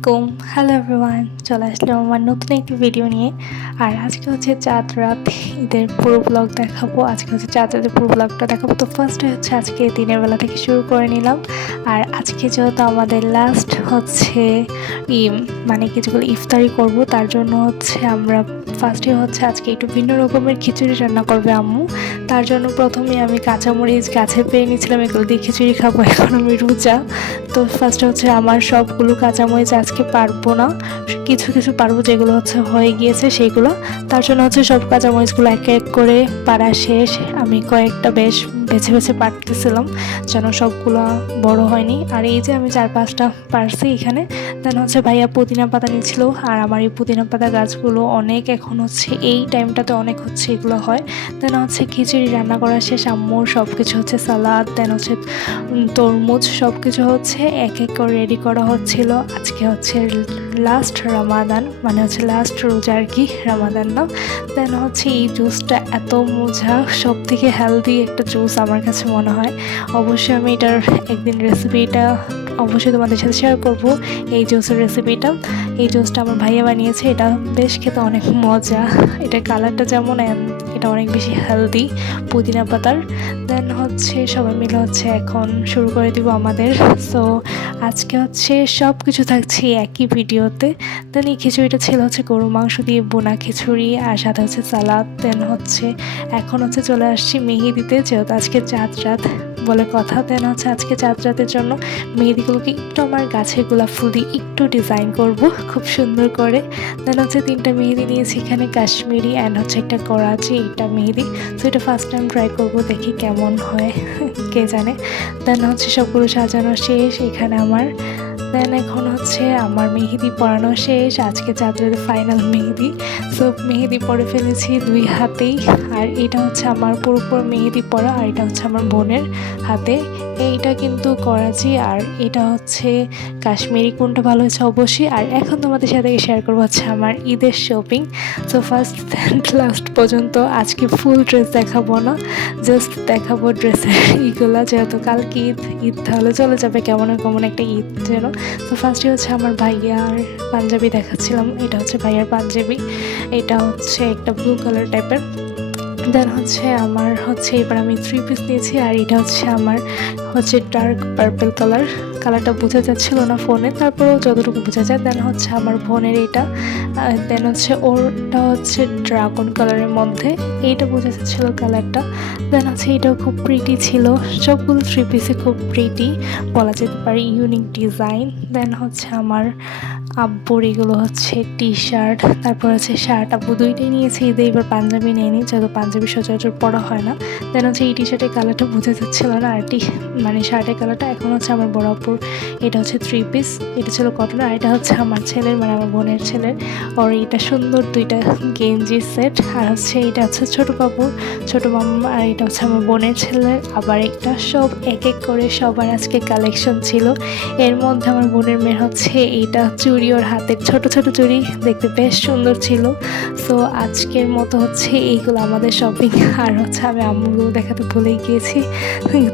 আলাইকুম। Hello everyone, চলে আসলাম আমার নতুন একটি ভিডিও নিয়ে। আর আজকে হচ্ছে চাঁদ রাত ঈদের পুরো ব্লগ দেখাবো। আজকে হচ্ছে চাঁদ রাতের পুরো ব্লগটা দেখাবো। তো ফার্স্টে হচ্ছে আজকে দিনের বেলা থেকে শুরু করে নিলাম। আর আজকে যেহেতু আমাদের লাস্ট হচ্ছে মানে কিছু বলে ইফতারি করব, তার জন্য হচ্ছে আমরা ফার্স্টে হচ্ছে আজকে একটু ভিন্ন রকমের খিচুড়ি রান্না করবে আম্মু। তার জন্য প্রথমে আমি কাঁচামরিচ গাছে পেয়ে নিয়েছিলাম, এগুলো দিয়ে খিচুড়ি খাবো। এখন আমি রোজা, তো ফার্স্টে হচ্ছে আমার সবগুলো কাঁচামরিচ আজকে পারবো না, কিছু কিছু পারবো, যেগুলো হচ্ছে হয়ে গিয়েছে সেইগুলো। তার জন্য হচ্ছে সব কাঁচামরিচগুলো এক এক করে পাড়া শেষ। আমি কয়েকটা বেশ বেছে বেছে পাড়তেছিলাম, যেন সবগুলো বড় হয়নি। আর এই যে আমি 4-5টা পারছি এখানে। দেন হচ্ছে ভাইয়া পুদিনা পাতা নিচ্ছিল, আর আমার এই পুদিনা পাতা গাছগুলো অনেক, এখন হচ্ছে এই টাইমটাতে অনেক হচ্ছে এগুলো হয়। দেন হচ্ছে খিচুড়ি রান্না করা শেষ, আম্মুর সব কিছু হচ্ছে সালাদ, দেন হচ্ছে তরমুজ, সব কিছু হচ্ছে এক এক করে রেডি করা হচ্ছিল। আজকে হচ্ছে লাস্ট রমাদান, মানে হচ্ছে লাস্ট রোজা আর কি, রমাদান না। দেন হচ্ছে এই জুসটা এত মজা, সব থেকে হেলদি একটা জুস আমার কাছে মনে হয়। অবশ্যই আমি এটার একদিন রেসিপিটা অবশ্যই তোমাদের সাথে শেয়ার করব। এই জুসের রেসিপিটা, এই জুসটা আমার ভাইয়া বানিয়েছে। এটা বেশ খেতে অনেক মজা, এটা কালারটা যেমন, এটা অনেক বেশি হেলদি পুদিনা পাতার। দেন হচ্ছে সবাই মিলে হচ্ছে এখন শুরু করে দিব আমাদের। সো আজকে হচ্ছে সব কিছু থাকছে একই ভিডিওতে। দেন এই খিচুড়িটা ছিল হচ্ছে গরু মাংস দিয়ে বোনা খিচুড়ি, আর সাথে হচ্ছে সালাদ। দেন হচ্ছে এখন হচ্ছে চলে আসছি মেহেদিতে, যেহেতু আজকে চাঁদ রাত বলে কথা। দেন হচ্ছে আজকে চাঁদ রাতের জন্য মেহেদিগুলোকে একটু আমার গাছের গোলাপ ফুল দিয়ে একটু ডিজাইন করব খুব সুন্দর করে। দেন হচ্ছে 3টা মেহেদি নিয়েছি এখানে, কাশ্মীরি অ্যান্ড হচ্ছে একটা করাচি, এটা মেহেদি। তো এটা ফার্স্ট টাইম ট্রাই করব, দেখি কেমন হয় কে জানে। দেন হচ্ছে সবগুলো সাজানো শেষ এখানে আমার। দেন এখন হচ্ছে আমার মেহেদি পরানো শেষ, আজকে চাঁদের ফাইনাল মেহেদি। সো মেহেদি পরে ফেলেছি 2 হাতেই। আর এটা হচ্ছে আমার পুরোপুরি মেহেদি পরা, আর এটা হচ্ছে আমার বোনের হাতে। এইটা কিন্তু করাচি, আর এটা হচ্ছে কাশ্মীরি। কোনটা ভালো হয়েছে অবশ্যই। আর এখন তোমাদের সাথে শেয়ার করবো হচ্ছে আমার ঈদের shopping. So first and last পর্যন্ত আজকে ফুল ড্রেস দেখাবো না, জাস্ট দেখাবো ড্রেসের ইগুলা, যেহেতু কালকে ঈদ তাহলে চলে যাবে কেমন কেমন একটা ঈদ যেন। তো ফার্স্টে হচ্ছে আমার ভাইয়ার পাঞ্জাবি দেখাচ্ছিলাম, এটা হচ্ছে ভাইয়ার পাঞ্জাবি, এটা হচ্ছে একটা ব্লু কালার টাইপের। দেন হচ্ছে আমার হচ্ছে এবার আমি 3 পিস নিয়েছি, আর এটা হচ্ছে আমার হচ্ছে ডার্ক পার্পল কালারটা বোঝা যাচ্ছিল না ফোনে, তারপরেও যতটুকু বোঝা যায়। দেন হচ্ছে আমার বোনের এটা, দেন হচ্ছে ওরটা হচ্ছে ড্রাগন কালারের মধ্যে, এইটা বোঝা যাচ্ছিল কালারটা। দেন হচ্ছে এটাও খুব প্রিটি ছিল, সবগুলো 3 পিসে খুব প্রিটি বলা যেতে পারে, ইউনিক ডিজাইন। দেন হচ্ছে আমার আব্বুর এগুলো হচ্ছে টি শার্ট, তারপর হচ্ছে শার্ট। আব্বু 2টাই নিয়েছে ঈদে, এবার পাঞ্জাবি নেয়নি, যেহেতু পাঞ্জাবি সচরাচর পরা হয় না। দেন হচ্ছে এই টি শার্টের কালারটা বোঝা যাচ্ছিল না, আর মানে শার্টের কালারটা। এখন হচ্ছে আমার বড় আপুর, এটা হচ্ছে 3 পিস, এটা ছিল কটন। আর এটা হচ্ছে আমার ছেলের, মানে আমার বোনের ছেলের, আর এটা সুন্দর 2টা গেঞ্জি সেট। আর হচ্ছে এটা হচ্ছে ছোটো বাবুর, ছোটো মাম্মা। আর এটা হচ্ছে আমার বোনের ছেলের আবার একটা। সব এক এক করে সবার আজকে কালেকশন ছিল। এর মধ্যে আমার বোনের মেয়ের হচ্ছে এইটা চুড়ি, ওর হাতের ছোট ছোট চুড়ি, দেখতে বেশ সুন্দর ছিল। সো আজকের মতো হচ্ছে এইগুলো আমাদের শপিং। আর হচ্ছে আমি আম্মুগুলো দেখাতে ভুলেই গিয়েছি।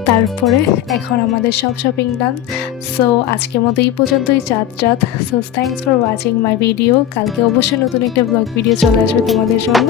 তারপরে এখন আমাদের সব শপিং ডান। সো আজকের মতো এই পর্যন্তই, চাঁদ রাত। So thanks for watching my video. কালকে অবশ্যই নতুন একটা ব্লগ ভিডিও চলে আসবে তোমাদের জন্য।